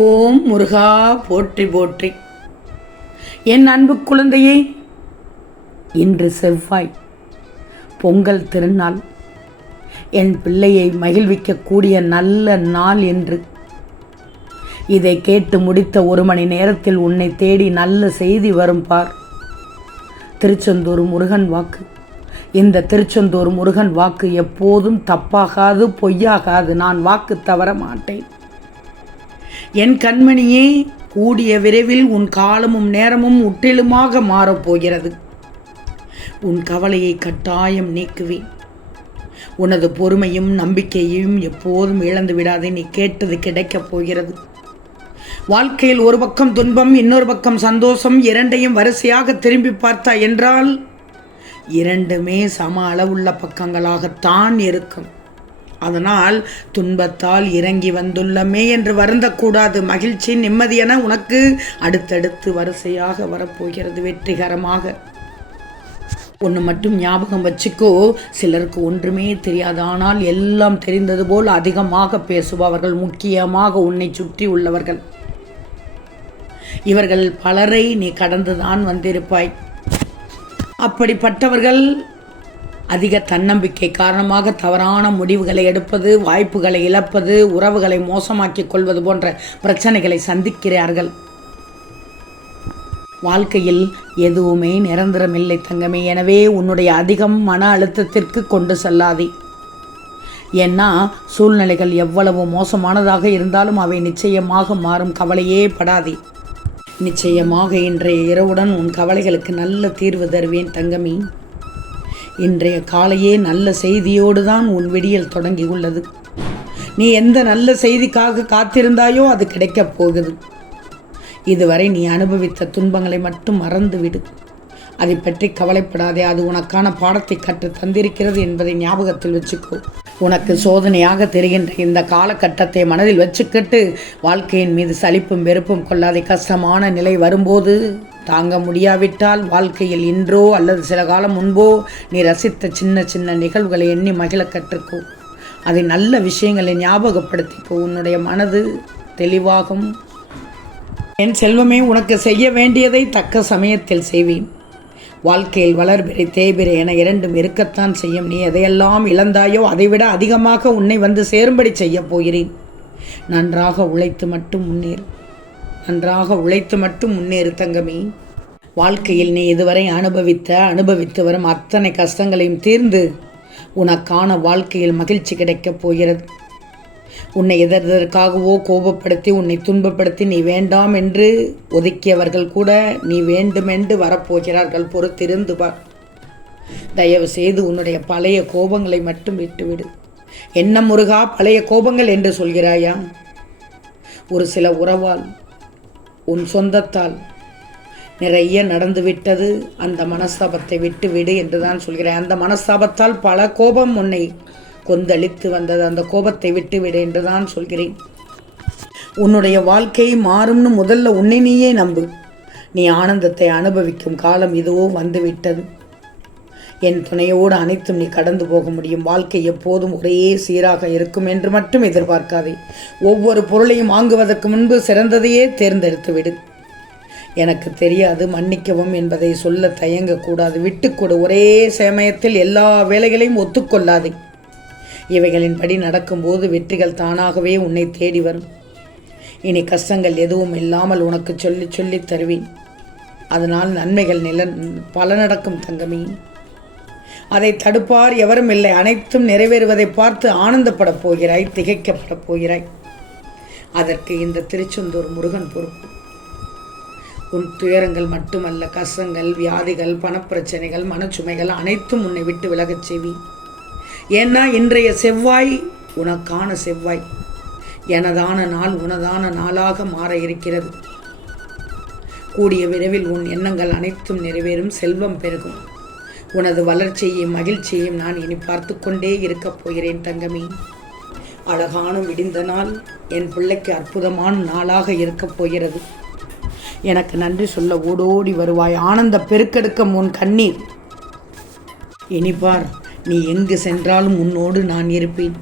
ஓம் முருகா போற்றி போற்றி. என் அன்பு குழந்தையே, இன்று செவ்வாய், பொங்கல் திருநாள். என் பிள்ளையை மகிழ்விக்கக்கூடிய நல்ல நாள் என்று. இதை கேட்டு முடித்த 1 மணி நேரத்தில் உன்னை தேடி நல்ல செய்தி வரும் பார். திருச்செந்தூர் முருகன் வாக்கு. இந்த திருச்செந்தூர் முருகன் வாக்கு எப்போதும் தப்பாகாது, பொய்யாகாது. நான் வாக்கு தவற மாட்டேன். என் கண்மணியே, கூடிய விரைவில் உன் காலமும் நேரமும் முற்றிலுமாக மாறப்போகிறது. உன் கவலையை கட்டாயம் நீக்குவேன். உனது பொறுமையும் நம்பிக்கையையும் எப்போதும் இழந்து விடாதே. நீ கேட்டது கிடைக்கப் போகிறது. வாழ்க்கையில் ஒரு பக்கம் துன்பம், இன்னொரு பக்கம் சந்தோஷம், இரண்டையும் வரிசையாக திரும்பி பார்த்தா என்றால் இரண்டுமே சம அளவுள்ள பக்கங்களாகத்தான் இருக்கும். அதனால் துன்பத்தால் இறங்கி வந்துள்ளமே என்று வருந்தக்கூடாது. மகிழ்ச்சி, நிம்மதியென உனக்கு அடுத்தடுத்து வரிசையாக வரப்போகிறது வெற்றிகரமாக. ஒன்று மட்டும் ஞாபகம் வச்சுக்கோ, சிலருக்கு ஒன்றுமே தெரியாது, ஆனால் எல்லாம் தெரிந்தது போல் அதிகமாக பேசுபவர்கள், முக்கியமாக உன்னை சுற்றி உள்ளவர்கள். இவர்கள் பலரை நீ கடந்துதான் வந்திருப்பாய். அப்படிப்பட்டவர்கள் அதிக தன்னம்பிக்கை காரணமாக தவறான முடிவுகளை எடுப்பது, வாய்ப்புகளை இழப்பது, உறவுகளை மோசமாக்கிக் கொள்வது போன்ற பிரச்சனைகளை சந்திக்கிறார்கள். வாழ்க்கையில் எதுவுமே நிரந்தரமில்லை தங்கமே. எனவே உன்னுடைய அதிகம் மன அழுத்தத்திற்கு கொண்டு செல்லாதே. ஏன்னா சூழ்நிலைகள் எவ்வளவு மோசமானதாக இருந்தாலும் அவை நிச்சயமாக மாறும். கவலையே படாதே. நிச்சயமாக இன்றைய இரவுடன் உன் கவலைகளுக்கு நல்ல தீர்வு தருவேன் தங்கமி. இன்றைய காலையே நல்ல செய்தியோடு தான் உன் விடியல் தொடங்கி உள்ளது. நீ எந்த நல்ல செய்திக்காக காத்திருந்தாயோ அது கிடைக்கப் போகுது. இதுவரை நீ அனுபவித்த துன்பங்களை மட்டும் மறந்துவிடு. அதை பற்றி கவலைப்படாதே. அது உனக்கான பாடத்தை கற்று தந்திருக்கிறது என்பதை ஞாபகத்தில் வச்சுக்கோ. உனக்கு சோதனையாக தெரிகின்ற இந்த காலகட்டத்தை மனதில் வச்சுக்கிட்டு வாழ்க்கையின் மீது சலிப்பும் வெறுப்பும் கொள்ளாதே. கஷ்டமான நிலை வரும்போது தாங்க முடியாவிட்டால் வாழ்க்கையில் இன்றோ அல்லது சில காலம் முன்போ நீ ரசித்த சின்ன சின்ன நிகழ்வுகளை எண்ணி மகிழ கற்றுக்கோ. அதை நல்ல விஷயங்களை ஞாபகப்படுத்திக்கோ. உன்னுடைய மனது தெளிவாகும். என் செல்வமே, உனக்கு செய்ய வேண்டியதை தக்க சமயத்தில் செய்வேன். வாழ்க்கையில் வளர்பிறை தேய்பிறை என இரண்டும் இருக்கத்தான் செய்யும். நீ எதையெல்லாம் இழந்தாயோ அதைவிட அதிகமாக உன்னை வந்து சேரும்படி செய்ய போகிறேன். நன்றாக உழைத்து மட்டும் முன்னேறு. நன்றாக உழைத்து மட்டும் முன்னேறு தங்கமே. வாழ்க்கையில் நீ இதுவரை அனுபவித்து வரும் அத்தனை கஷ்டங்களையும் தீர்ந்து உனக்கான வாழ்க்கையில் மகிழ்ச்சி கிடைக்கப் போகிறது. உன்னை எதற்காகவோ கோபப்படுத்தி உன்னை துன்பப்படுத்தி நீ வேண்டாம் என்று ஒதுக்கியவர்கள் கூட நீ வேண்டுமென்று வரப்போகிறார்கள். பொறுத்திருந்து பார். தயவு செய்து உன்னுடைய பழைய கோபங்களை மட்டும் விட்டுவிடு. என்ன முருகா பழைய கோபங்கள் என்று சொல்கிறாயா? ஒரு சில உறவால், உன் சொந்தத்தால் நிறைய நடந்துவிட்டது. அந்த மனஸ்தாபத்தை விட்டுவிடு என்று தான் சொல்கிறேன். அந்த மனஸ்தாபத்தால் பல கோபம் உன்னை கொந்தளித்து வந்தது. அந்த கோபத்தை விட்டுவிடு என்று தான் சொல்கிறேன். உன்னுடைய வாழ்க்கை மாறும்னு முதல்ல உன்னை நீயே நம்பு. நீ ஆனந்தத்தை அனுபவிக்கும் காலம் இதுவோ வந்துவிட்டது. என் துணையோடு அனைத்தும் நீ கடந்து போக முடியும். வாழ்க்கை எப்போதும் ஒரே சீராக இருக்கும் என்று மட்டும் எதிர்பார்க்காதே. ஒவ்வொரு பொருளையும் வாங்குவதற்கு முன்பு சிறந்ததையே தேர்ந்தெடுத்து விடு. எனக்கு தெரியாது, மன்னிக்கவும் என்பதை சொல்ல தயங்கக்கூடாது. விட்டுக்கொடு. ஒரே சமயத்தில் எல்லா வேலைகளையும் ஒத்துக்கொள்ளாதே. இவைகளின்படி நடக்கும்போது வெற்றிகள் தானாகவே உன்னை தேடி வரும். இனி கஷ்டங்கள் எதுவும் இல்லாமல் உனக்கு சொல்லி தருவேன். அதனால் நன்மைகள் பல நடக்கும் தங்கமே. அதை தடுப்பார் எவரும் இல்லை. அனைத்தும் நிறைவேறுவதை பார்த்து ஆனந்தப்படப் போகிறாய், திகைக்கப்படப் போகிறாய். அதற்கு இந்த திருச்செந்தூர் முருகன் பொறுப்பு. உன் துயரங்கள் மட்டுமல்ல, கஷ்டங்கள், வியாதிகள், பணப்பிரச்சனைகள், மனச்சுமைகள் அனைத்தும் உன்னை விட்டு விலகச் செய்வேன். ஏன்னா இன்றைய செவ்வாய் உனக்கான செவ்வாய். எனதான நாள் உனதான நாளாக மாற இருக்கிறது. கூடிய விரைவில் உன் எண்ணங்கள் அனைத்தும் நிறைவேறும். செல்வம் பெருகும். உனது வளர்ச்சியையும் மகிழ்ச்சியையும் நான் இனி பார்த்து கொண்டே இருக்கப் போகிறேன் தங்கமே. அழகான விடிந்த நாள் என் பிள்ளைக்கு அற்புதமான நாளாக இருக்கப் போகிறது. எனக்கு நன்றி சொல்ல ஓடோடி வருவாய். ஆனந்த பெருக்கெடுக்கும் உன் கண்ணீர். இனிப்பார், நீ எங்கு சென்றாலும் உன்னோடு நான் இருப்பேன்.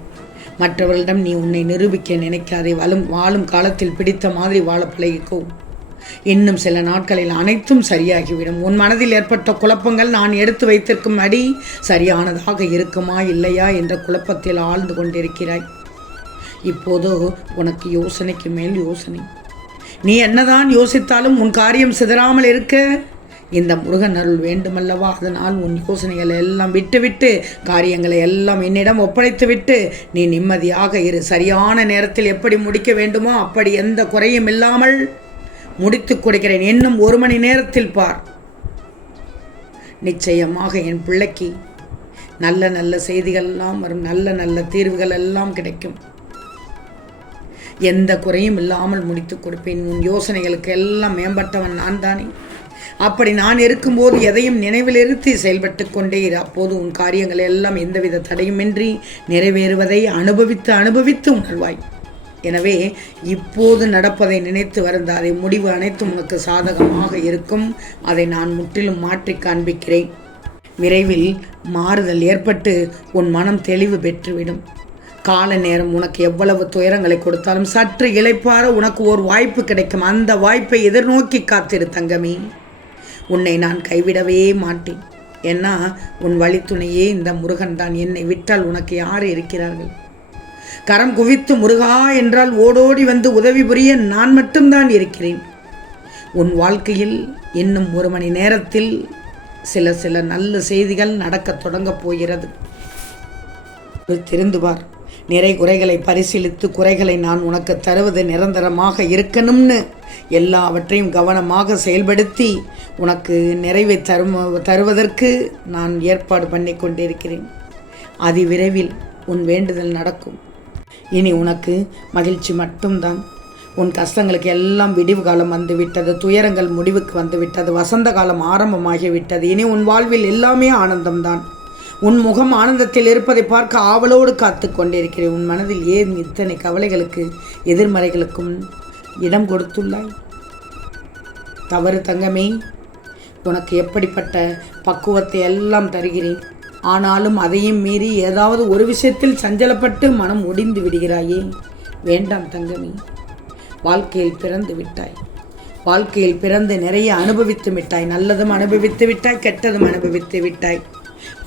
மற்றவர்களிடம் நீ உன்னை நிரூபிக்க நினைக்காதே. வாழும் காலத்தில் பிடித்த மாதிரி வாழ பழகிக்கோ. இன்னும் சில நாட்களில் அனைத்தும் சரியாகிவிடும். உன் மனதில் ஏற்பட்ட குழப்பங்கள் நான் எடுத்து வைத்திருக்கும் அடி சரியானதாக இருக்குமா இல்லையா என்ற குழப்பத்தில் ஆழ்ந்து கொண்டிருக்கிறாய். இப்போதோ உனக்கு யோசனைக்கு மேல் யோசனை. நீ என்னதான் யோசித்தாலும் உன் காரியம் சிதறாமல் இருக்க இந்த முருகன் அருள் வேண்டுமல்லவா? அதனால் உன் யோசனைகளை எல்லாம் விட்டுவிட்டு காரியங்களை எல்லாம் என்னிடம் ஒப்படைத்து விட்டு நீ நிம்மதியாக இரு. சரியான நேரத்தில் எப்படி முடிக்க வேண்டுமோ அப்படி எந்த குறையும் இல்லாமல் முடித்து கொடுக்கிறேன். இன்னும் 1 மணி நேரத்தில் பார். நிச்சயமாக என் பிள்ளைக்கு நல்ல நல்ல செய்திகள் எல்லாம் வரும். நல்ல நல்ல தீர்வுகள் எல்லாம் கிடைக்கும். எந்த குறையும் இல்லாமல் முடித்து கொடுப்பேன். உன் யோசனைகளுக்கு எல்லாம் மேம்பட்டவன் நான் தானே. அப்படி நான் இருக்கும்போது எதையும் நினைவில் இருத்தி செயல்பட்டு கொண்டே இரு. அப்போது உன் காரியங்கள் எல்லாம் எந்தவித தடையுமின்றி நிறைவேறுவதை அனுபவித்து உணர்வாய். எனவே இப்போது நடப்பதை நினைத்து வருந்தாதே. முடிவு அனைத்தும் உனக்கு சாதகமாக இருக்கும். அதை நான் முற்றிலும் மாற்றி காண்பிக்கிறேன். விரைவில் மாறுதல் ஏற்பட்டு உன் மனம் தெளிவு பெற்றுவிடும். கால நேரம் உனக்கு எவ்வளவு துயரங்களை கொடுத்தாலும் சற்று இளைப்பாற உனக்கு ஒரு வாய்ப்பு கிடைக்கும். அந்த வாய்ப்பை எதிர்நோக்கி காத்திரு தங்கமே. உன்னை நான் கைவிடவே மாட்டேன். ஏன்னா உன் வழித்துணையே இந்த முருகன் தான். என்னை விட்டால் உனக்கு யார் இருக்கிறார்கள்? கரம் குவித்து முருகா என்றால் ஓடோடி வந்து உதவி புரிய நான் மட்டும்தான் இருக்கிறேன். உன் வாழ்க்கையில் இன்னும் 1 மணி நேரத்தில் சில நல்ல செய்திகள் நடக்க தொடங்கப் போகிறது. தெரிந்து பார். நிறை குறைகளை பரிசீலித்து குறைகளை நான் உனக்கு தருவது நிரந்தரமாக இருக்கணும்னு எல்லாவற்றையும் கவனமாக செயல்படுத்தி உனக்கு நிறைவை தருவதற்கு நான் ஏற்பாடு பண்ணி கொண்டிருக்கிறேன். அதிவிரைவில் உன் வேண்டுதல் நடக்கும். இனி உனக்கு மகிழ்ச்சி மட்டும்தான். உன் கஷ்டங்களுக்கு எல்லாம் விடிவு காலம் வந்துவிட்டது. துயரங்கள் முடிவுக்கு வந்துவிட்டது. வசந்த காலம் ஆரம்பமாகிவிட்டது. இனி உன் வாழ்வில் எல்லாமே ஆனந்தம்தான். உன் முகம் ஆனந்தத்தில் இருப்பதை பார்க்க ஆவலோடு காத்து கொண்டிருக்கிறேன். உன் மனதில் ஏன் இத்தனை கவலைகளுக்கு எதிர்மறைகளுக்கும் இடம் கொடுத்துள்ளாய்? தவறு தங்கமே. உனக்கு எப்படிப்பட்ட பக்குவத்தை எல்லாம் தருகிறேன். ஆனாலும் அதையும் மீறி ஏதாவது ஒரு விஷயத்தில் சஞ்சலப்பட்டு மனம் ஒடிந்து விடுகிறாயே. வேண்டாம் தங்கமே. வாழ்க்கையில் பிறந்து விட்டாய். வாழ்க்கையில் பிறந்து நிறைய அனுபவித்து விட்டாய். நல்லதும் அனுபவித்து விட்டாய், கெட்டதும் அனுபவித்து விட்டாய்.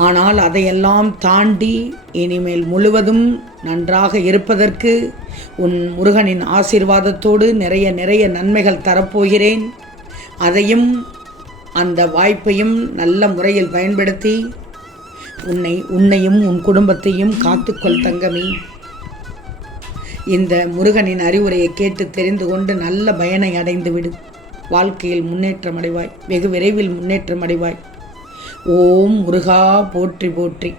ஆனால் அதையெல்லாம் தாண்டி இனிமேல் முழுவதும் நன்றாக இருப்பதற்கு உன் முருகனின் ஆசீர்வாதத்தோடு நிறைய நன்மைகள் தரப்போகிறேன். அதையும் அந்த வாய்ப்பையும் நல்ல முறையில் பயன்படுத்தி உன்னையும் உன் குடும்பத்தையும் காத்துக்கொள் தங்கமே. இந்த முருகனின் அறிவுரையை கேட்டு தெரிந்து கொண்டு நல்ல பயனை அடைந்து விடு. வாழ்க்கையில் முன்னேற்றம் அடைவாய். வெகு விரைவில் முன்னேற்றம் அடைவாய். ஓம் முருகா போற்றி போற்றி.